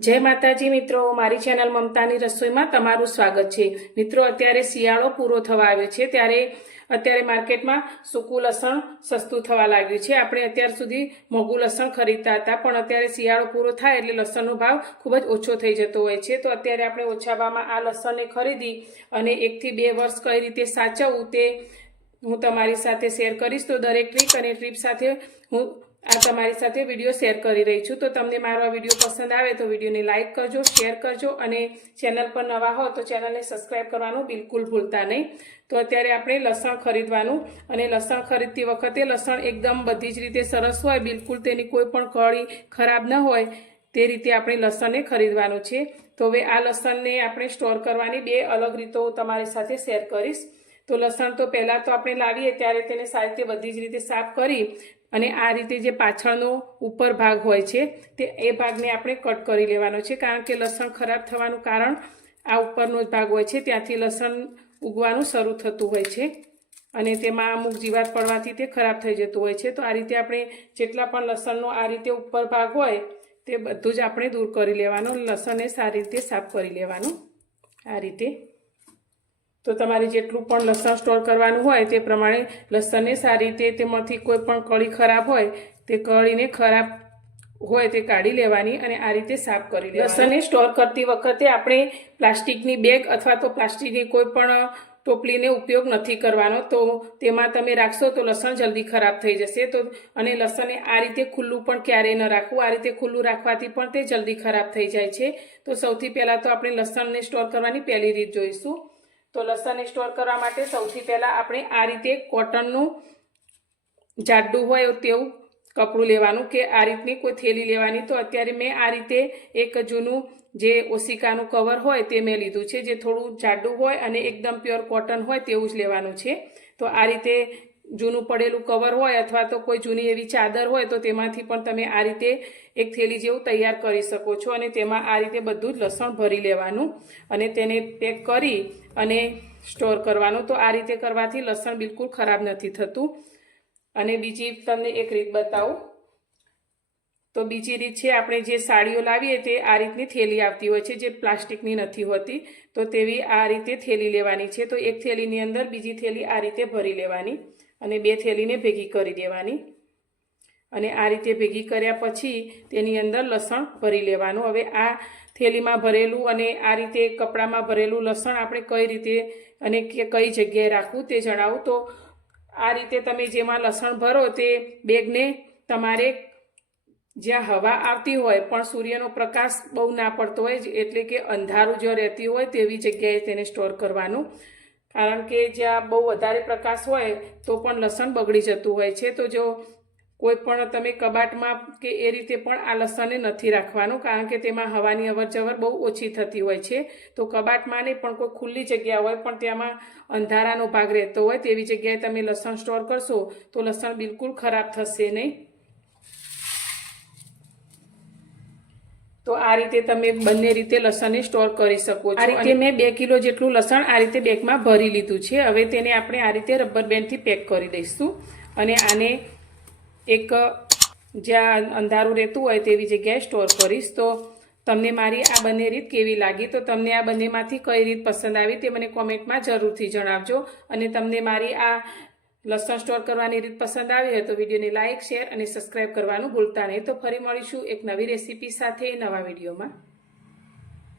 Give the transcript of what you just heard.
जय माताजी मित्रों, मारी चेनल ममतानी रसोई में तमारुं स्वागत है। मित्रों, अत्यारे शियाळो पूरो थवा आव्यो छे त्यारे अत्यारे मार्केट में सूकું लसण सस्तुं थवा लाग्युं छे। आपणे अत्यार सुधी मोंघुं लसण खरीदता हता, पण अत्यारे शियाळो पूरो थाय एटले लसणनो भाव खूब ज ओछो थई जतो होय छे। तो अत्यारे आपणे ओछा भावमां आ लसणने खरीदी अने 1 થી 2 वर्ष कई रीते साचवવું ते हूँ तमारी साथे शेर करीश। तो दरेक ट्रीक अने ट्रीप साथे हूँ आ तमारी साथे विडियो शेर करी रही छूँ। तो तमने मारो आ विडियो पसंद आवे तो विडियो ने लाइक करजो, शेर करजो अने चेनल पर नवा हो तो चेनल ने सब्सक्राइब करवानुं बिल्कुल भूलता नहीं। तो अत्यारे आपणे लसण खरीदवानुं अने लसण खरीदती वखते लसण एकदम बधी ज रीते सरस होय, बिल्कुल तेनी कोई पण कळी खराब न होय ते रीते आपणे लसणने खरीदवानुं छे। तो हवे आ लसणने आपणे स्टोर करवानी बे अलग रीतो हूँ तमारी साथे शेर करीश। तो लसण तो पहला तो आपणे लावीए त्यारे तेने सारी रीते बधी ज रीते साफ करी અને આ રીતે જે પાછળનો ઉપર ભાગ હોય છે તે એ ભાગને આપણે કટ કરી લેવાનો છે, કારણ કે લસણ ખરાબ થવાનું કારણ આ ઉપરનો જ ભાગ હોય છે, ત્યાંથી લસણ ઉગવાનું શરૂ થતું હોય છે અને તેમાં અમુક જીવાત પડવાથી તે ખરાબ થઈ જતું હોય છે। તો આ રીતે આપણે જેટલા પણ લસણનો આ રીતે ઉપર ભાગ હોય તે બધું જ આપણે દૂર કરી લેવાનું, લસણને સારી રીતે સાફ કરી લેવાનું આ રીતે। तो तमारे जेटलू पण लसण स्टोर करवानुं होय ते प्रमाणे लसणने सारी रीते तेमांथी कोई पण कळी खराब होय ते कळीने खराब होय ते काढी लेवानी अने आ रीते साफ करी लेवानी। लसणने स्टोर करती वखते आपणे प्लास्टिकनी बेग अथवा तो प्लास्टिकनी कोई पण टोपलीने उपयोग नहीं करवानो। तो तेमां तमे राखशो तो लसण जल्दी खराब थई जशे। तो अने लसणने आ रीते खुल्लुं पण क्यारेय न राखवुं, आ रीते खुल्लुं राखवाथी पण ते जल्दी खराब थई जाय छे। तो सौथी पहेला तो आपणे लसणने स्टोर करवानी पहेली रीत जोईशुं। तो लसण स्टोर करवा माटे सौथी पहला आपणे आ रीते कॉटननुं जाडुं होय तेवुं कपड़ुं लेवानुं के आ रीतनी कोई थेली लेवानी। तो अत्यारे मैं आ रीते एक जूनुं जे ओसिकानुं कवर होय ते मैं लीधुं छे, जे थोड़ुं जाडुं होय अने एकदम प्योर कॉटन होय तेवुं ज लेवानुं छे। तो आ रीते जूनुं पड़ेलुं कवर होय अथवा तो कोई जूनी एवी चादर होय तो तेमांथी पण तमे आ रीते एक थेली जेवुं तैयार करी शको छो अने तेमां आ रीते बधुं ज लसण भरी लेवानुं अने तेने पेक करी अने स्टोर करवानुं। तो आ रीते करवाथी लसण बिल्कुल खराब नथी थतुं। अने बीजी तमने एक रीत बतावुं। तो बीजी रीत छे आपणे जे साड़ीओ लावीए ते आ रीतनी थेली आवती होय छे जे प्लास्टिकनी नथी होती। तो तेवी आ रीते थेली लेवानी छे। तो एक थेलीनी अंदर बीजी थेली आ रीते भरी लेवानी अने बे थेलीने भेगी करी देवानी अने आ रीते भेगी कर्या पछी तेनी अंदर लसण भरी लेवानुं। हवे आ थेलीमां भरेलुं अने आ रीते कपडामां भरेलुं लसण आपणे कई रीते अने कई जग्याए राखवुं ते जणावुं। तो आ रीते तमे जेमां लसण भरो ते बेगने तमारे ज्यां हवा आवती होय पण सूर्यनो प्रकाश बहु ना पड़तो होय एटले के अंधारुं जो रहती होय तेवी जग्याए तेने स्टोर करवानुं, कारण के ज्यां बहु वधारे प्रकाश होय तो पण लसण बगड़ी जतुं होय छे। तो जो कोई पण तमे कबाटमां के ए रीते पण आ लसणने नथी राखवानुं, कारण के तेमां हवानी अवरजवर बहु ओછી थती होय छे। तो कबाटमां नहीं पण कोई खुल्ली जग्या होय पण त्यामां अंधारानो भाग रहेतो होय तेवी जग्याए तमे लसण स्टोर करशो तो लसण बिल्कुल खराब थशे नहीं। तो आ रीते तमे बंने रीते लसणने स्टोर करी शको छो। आ रीते मैं 2 किलो जेटलुं लसण आ रीते बेगमां भरी लीधुं छे। हवे तेने आपणे आ रीते रबर बेन्डथी पेक करी दईशुं अने आने एक ज्यां अंधारुं रहेतुं होय तेवी जग्याए स्टोर करीश। तो तमने मारी आ बंने रीत केवी लागी, तो तमने आ बंनेमांथी कई रीत पसंद आवी ते मने कॉमेंटमां जरूरथी जणावजो। अने तमने मारी आ लसण स्टोर करवानी रीत पसंद आवी होय तो विडियोने लाइक, शेर अने सब्सक्राइब करवानुं भूलता नहीं। तो फरी मळीशुं एक नवी रेसिपी साथे नवा विडियोमां।